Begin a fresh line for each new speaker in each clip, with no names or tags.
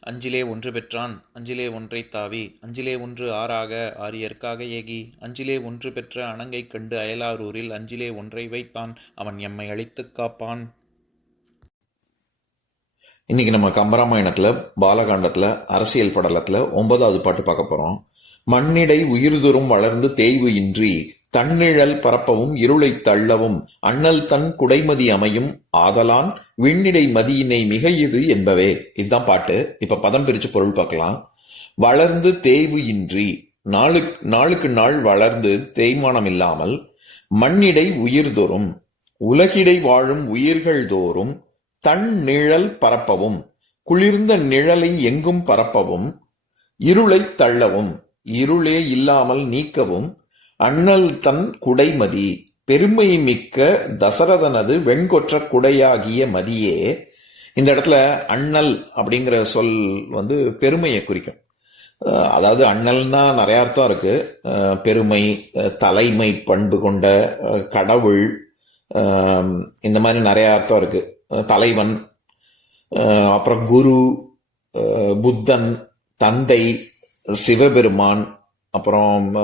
அஞ்சிலே ஒன்று பெற்றான் அஞ்சிலே ஒன்றை தாவி அஞ்சிலே ஒன்று ஆறாக ஆரியர்க்காக ஏகி அஞ்சிலே ஒன்று பெற்ற அணங்கைக் கண்டு அயலாரூரில் அஞ்சிலே ஒன்றை வைத்தான் அவன் எம்மை அழித்துக் காப்பான்.
இன்னைக்கு நம்ம கம்பராமாயணத்துல பாலகாண்டத்துல அரசியல் படலத்துல ஒன்பதாவது பாட்டு பார்க்க போறோம். மண்ணிடை உயிர்துறும் வளர்ந்து தேய்வு இன்றி தன்னிழல் பரப்பவும் இருளைத் தள்ளவும் அண்ணல் தன் குடைமதி அமையும் ஆதலான் விண்ணிடை மதியினை மிக இது என்பவே. இதுதான் பாட்டு. இப்ப பதம் பிரிச்சு பொருள் பார்க்கலாம். வளர்ந்து தேய்வு இன்றி நாளுக்கு நாளுக்கு நாள் வளர்ந்து தேய்மானம் இல்லாமல் மண்ணிடை உயிர்தொறும் உலகிடை வாழும் உயிர்கள் தோறும் தன் நிழல் பரப்பவும் குளிர்ந்த நிழலை எங்கும் பரப்பவும் இருளைத் தள்ளவும் இருளே இல்லாமல் நீக்கவும் அண்ணல் தன் குடைமதி பெருமை மிக்க தசரதனது வெண்கொற்ற குடையாகிய மதியே இந்த இடத்துல அண்ணல் அப்படிங்கிற சொல் வந்து பெருமையை குறிக்கும். அதாவது அண்ணல்னா நிறைய அர்த்தம் இருக்கு. பெருமை தலைமை பண்பு கொண்ட கடவுள் இந்த மாதிரி நிறைய அர்த்தம் இருக்கு. தலைவன் அப்புறம் குரு புத்தன் தந்தை சிவபெருமான் அப்புறம்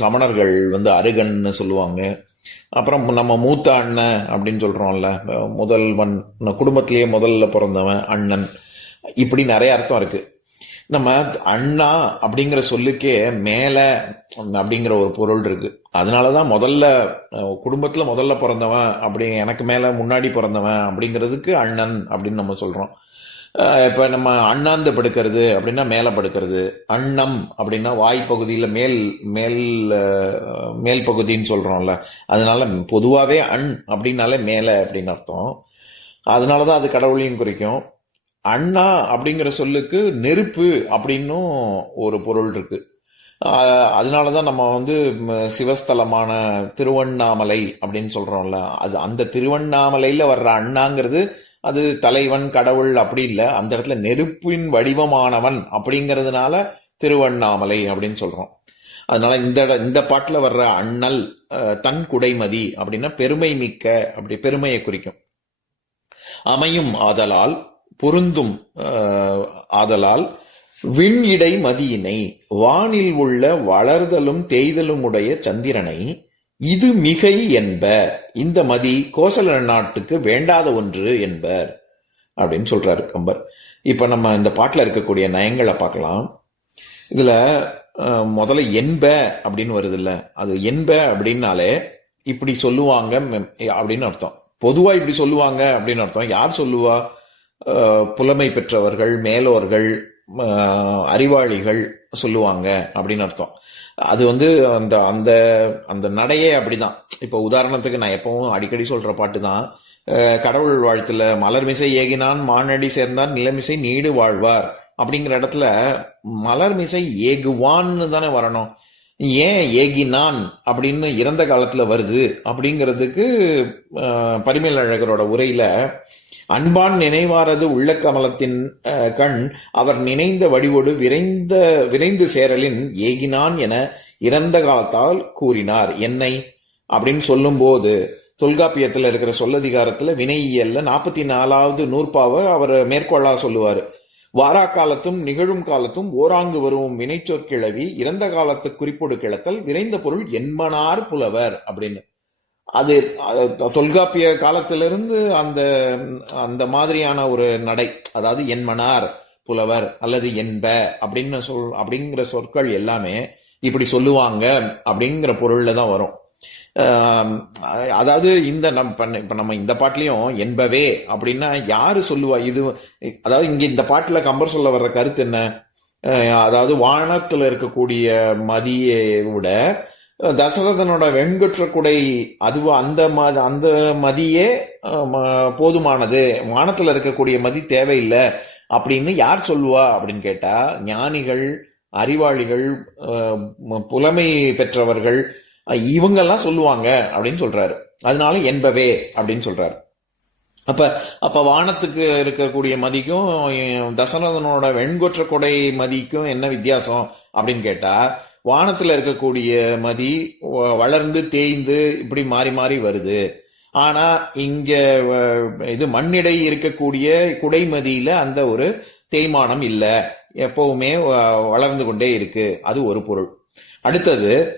சமணர்கள் வந்து அருகன்னு சொல்லுவாங்க. அப்புறம் நம்ம மூத்த அண்ணன் அப்படின்னு சொல்கிறோம்ல முதல்வன் குடும்பத்திலேயே முதல்ல பிறந்தவன் அண்ணன். இப்படி நிறைய அர்த்தம் இருக்குது நம்ம அண்ணா அப்படிங்கிற சொல்லுக்கே மேலே அப்படிங்கிற ஒரு பொருள் இருக்கு. அதனாலதான் முதல்ல குடும்பத்தில் முதல்ல பிறந்தவன் அப்படி எனக்கு மேலே முன்னாடி பிறந்தவன் அப்படிங்கிறதுக்கு அண்ணன் அப்படின்னு நம்ம சொல்கிறோம் இப்போ நம்ம அண்ணாந்து படுக்கிறது அப்படின்னா மேலே படுக்கிறது. அன்னம் அப்படின்னா வாய் பகுதியில் மேல் மேல் மேல் பகுதின்னு சொல்கிறோம்ல அதனால பொதுவாகவே அண் அப்படின்னாலே மேலே அப்படின்னு அர்த்தம். அதனால தான் அது கடவுளையும் குறிக்கும். அண்ணா அப்படிங்கிற சொல்லுக்கு நெருப்பு அப்படின்னும் ஒரு பொருள் இருக்கு. அதனால தான் நம்ம வந்து சிவஸ்தலமான திருவண்ணாமலை அப்படின்னு சொல்கிறோம்ல அது அந்த திருவண்ணாமலையில் வர்ற அண்ணாங்கிறது அது தலைவன் கடவுள் அப்படி இல்லை. அந்த இடத்துல நெருப்பின் வடிவமானவன் அப்படிங்கிறதுனால திருவண்ணாமலை அப்படின்னு சொல்றோம். அதனால இந்த இட- இந்த பாட்டில் வர்ற அண்ணல் தன் குடைமதி அப்படின்னா பெருமை மிக்க அப்படி பெருமையை குறிக்கும். அமையும் ஆதலால் பொருந்தும் ஆதலால் விண் இடை மதியினை வானில் உள்ள வளர்தலும் தேய்தலும் உடைய சந்திரனை இது மிகை என்ப இந்த மதி கோசல நாட்டுக்கு வேண்டாத ஒன்று என்பர். அப்படின்னு சொல்றாரு கம்பர். இப்ப நம்ம இந்த பாட்டில் இருக்கக்கூடிய நயங்களை பார்க்கலாம். இதுல முதல்ல என்ப அப்படின்னு வருது இல்ல அது என்ப அப்படின்னாலே இப்படி சொல்லுவாங்க அப்படின்னு அர்த்தம். பொதுவா இப்படி சொல்லுவாங்க அப்படின்னு அர்த்தம். யார் சொல்லுவா? புலமை பெற்றவர்கள் மேலோர்கள் அறிவாளிகள் சொல்லுவாங்க அப்படின்னு அர்த்தம். அது வந்து அந்த அந்த அந்த நடையே அப்படிதான். இப்போ உதாரணத்துக்கு நான் எப்பவும் அடிக்கடி சொல்ற பாட்டு தான் கடவுள் வாழ்த்துல மலர்மிசை ஏகினான் மானடி சேர்ந்தான் நிலமிசை நீடு வாழ்வார் அப்படிங்கிற இடத்துல மலர்மிசை ஏகுவான்னு தானே வரணும். ஏன் ஏகினான் அப்படின்னு இறந்த காலத்துல வருது அப்படிங்கிறதுக்கு பரிமேல் அழகரோட உரையில அன்பான் நினைவாரது உள்ள கமலத்தின் கண் அவர் நினைந்த வடிவோடு விரைந்த விரைந்து சேரலின் ஏகினான் என இறந்த காலத்தால் கூறினார். என்னை? அப்படின்னு சொல்லும்போது தொல்காப்பியத்தில் இருக்கிற சொல்லதிகாரத்தில் வினையியல்ல நாற்பத்தி நாலாவது நூற்பாவை அவர் மேற்கொள்ளா சொல்லுவார். வாரா காலத்தும் நிகழும் காலத்தும் ஓராங்கு வரும் வினைச்சொற்கிழவி. இறந்த காலத்து குறிப்போடு கிளத்தல் விரைந்த பொருள் என்மனார் புலவர் அப்படின்னு. அது தொல்காப்பிய காலத்திலிருந்து அந்த அந்த மாதிரியான ஒரு நடை அதாவது என்மனார் புலவர் அல்லது என்ப அப்படின்னு சொல் அப்படிங்கிற சொற்கள் எல்லாமே இப்படி சொல்லுவாங்க அப்படிங்கிற பொருள்ல தான் வரும். அதாவது இந்த நம் பண்ண- இப்ப நம்ம இந்த பாட்டிலையும் என்பவே அப்படின்னா யாரு சொல்லுவா? இது அதாவது இங்க இந்த பாட்டுல கம்பர் சொல்ல வர்ற கருத்து என்ன? அதாவது வானத்துல இருக்கக்கூடிய மதியை விட தசரதனோட வெண்கொற்ற குடை அதுவா அந்த ம- அந்த மதியே ம- போதுமானது. வானத்தில் இருக்கக்கூடிய மதி தேவையில்லை அப்படின்னு யார் சொல்லுவா அப்படின்னு கேட்டா ஞானிகள் அறிவாளிகள் புலமை பெற்றவர்கள் இவங்கெல்லாம் சொல்லுவாங்க அப்படின்னு சொல்றாரு. அதனால என்பவே அப்படின்னு சொல்றாரு. அப்ப அப்ப வானத்துக்கு இருக்கக்கூடிய மதிக்கும் தசரதனோட வெண்கொற்ற கொடை மதிக்கும் என்ன வித்தியாசம் அப்படின்னு கேட்டா வானத்துல இருக்கக்கூடிய மதி வ- வளர்ந்து தேய்ந்து இப்படி மாறி மாறி வருது. ஆனா இங்க இது மண்ணிடை இருக்கக்கூடிய குடைமதியில அந்த ஒரு தேய்மானம் இல்ல. எப்பவுமே வளர்ந்து கொண்டே இருக்கு. அது ஒரு பொருள். அடுத்தது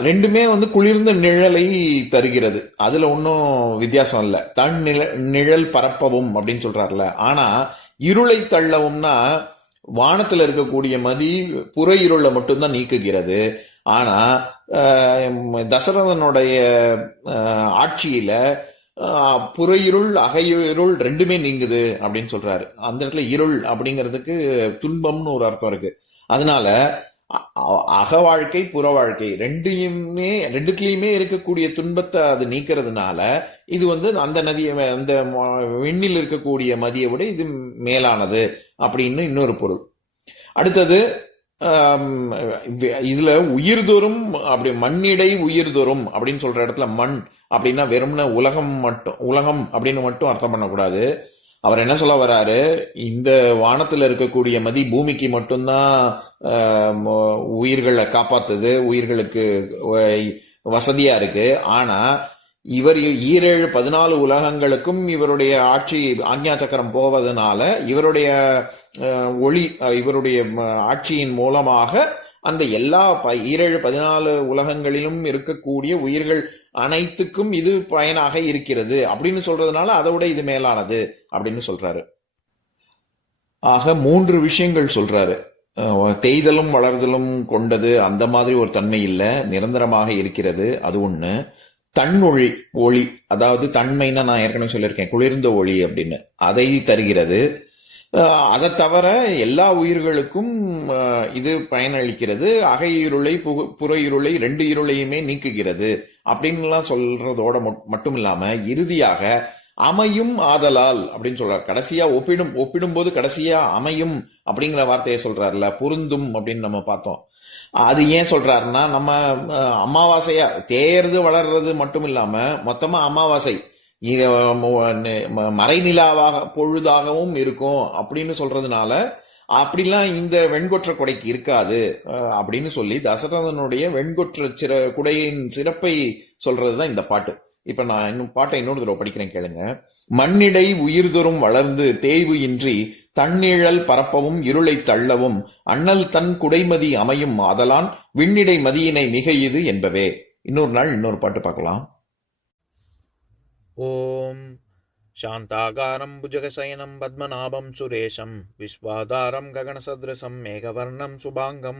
ரெண்டுமே வந்து குளிர்ந்த நிழலை தருகிறது. அதுல ஒன்றும் வித்தியாசம் இல்லை. தன் நிழல் நிழல் பரப்பவும் அப்படின்னு சொல்றாருல. ஆனா இருளை தள்ளவும்னா வானத்தில் இருக்கக்கூடிய மதி புற இருளை மட்டும்தான் நீக்குகிறது. ஆனா தசரதனுடைய ஆட்சியில் ஆட்சியில புற இருள் அகையிருள் ரெண்டுமே நீங்குது அப்படின்னு சொல்றாரு. அந்த இடத்துல இருள் அப்படிங்கிறதுக்கு துன்பம்னு ஒரு அர்த்தம் இருக்கு. அதனால அக வாழ்க்கை புற வாழ்க்கை ரெண்டையுமே ரெண்டுக்குலையுமே இருக்கக்கூடிய துன்பத்தை அது நீக்கிறதுனால இது வந்து அந்த நதியை அந்த விண்ணில் இருக்கக்கூடிய மதியை விட இது மேலானது அப்படின்னு இன்னொரு பொருள். அடுத்தது இதுல உயிர் தோறும் அப்படி மண்ணிடை உயிர் தோறும் அப்படின்னு சொல்ற இடத்துல மண் அப்படின்னா வெறும்ன உலகம் மட்டும் உலகம் அப்படின்னு மட்டும் அர்த்தம் பண்ணக்கூடாது. அவர் என்ன சொல்ல வராரு? இந்த வானத்தில் இருக்கக்கூடிய மதி பூமிக்கு மட்டும்தான் உயிர்களை காப்பாத்துது உயிர்களுக்கு வசதியா இருக்கு. ஆனா இவர் ஈரேழு பதினாலு உலகங்களுக்கும் இவருடைய ஆட்சி ஆக்ஞா சக்கரம் போவதனால இவருடைய ஒளி இவருடைய ஆட்சியின் மூலமாக அந்த எல்லா ப- ஈரேழு பதினாலு உலகங்களிலும் இருக்கக்கூடிய உயிர்கள் அனைத்துக்கும் இது பயனாக இருக்கிறது அப்படின்னு சொல்றதுனால அதை விட இது மேலானது அப்படின்னு சொல்றாரு. ஆக மூன்று விஷயங்கள் சொல்றாரு. தேய்தலும் வளர்தலும் கொண்டது அந்த மாதிரி ஒரு தன்மை இல்லை நிரந்தரமாக இருக்கிறது அது ஒன்று தன்னொழி ஒளி அதாவது தன்மைன்னா நான் ஏற்கனவே சொல்லியிருக்கேன் குளிர்ந்த ஒளி அப்படின்னு. அதை தருகிறது. அதை தவிர எல்லா உயிர்களுக்கும் இது பயனளிக்கிறது. அகை இருளை புகு- புற இருளை ரெண்டு இருளையுமே நீக்குகிறது. அப்படின்னுலாம் சொல்றதோட மட்டும் இல்லாம இறுதியாக அமையும் ஆதலால் அப்படின்னு சொல்றார். கடைசியா ஒப்பிடும் ஒப்பிடும்போது கடைசியா அமையும் அப்படிங்கிற வார்த்தையை சொல்றாருல பொருந்தும் அப்படின்னு நம்ம பார்த்தோம். அது ஏன் சொல்றாருன்னா நம்ம அமாவாசையா தேர்ந்து வளர்றது மட்டும் இல்லாம மொத்தமா அமாவாசை ம- மறைநிலாவாக பொழுதாகவும் இருக்கும் அப்படின்னு சொல்றதுனால அப்படிலாம் இந்த வெண்கொற்ற கொடைக்கு இருக்காது அப்படின்னு சொல்லி தசரதனுடைய வெண்கொற்ற சிற குடையின் சிறப்பை சொல்றதுதான் இந்த பாட்டு. இப்ப நான் இன்னும் பாட்டை இன்னொரு தடவை படிக்கிறேன் கேளுங்க மண்ணிடை உயிர்தொறும் வளர்ந்து தேய்வு இன்றி தன்னிழல் பரப்பவும் இருளை தள்ளவும் அண்ணல் தன் குடைமதி அமையும் ஆதலான் விண்ணிடை மதியினை மிக இது என்பவே இன்னொரு நாள் இன்னொரு பாட்டு பார்க்கலாம்
ॐ शान्ताकारं भुजगशयनं पद्मनाभं सुरेशं विश्वाधारं गगनसदृशं मेघवर्णं शुभाङ्गं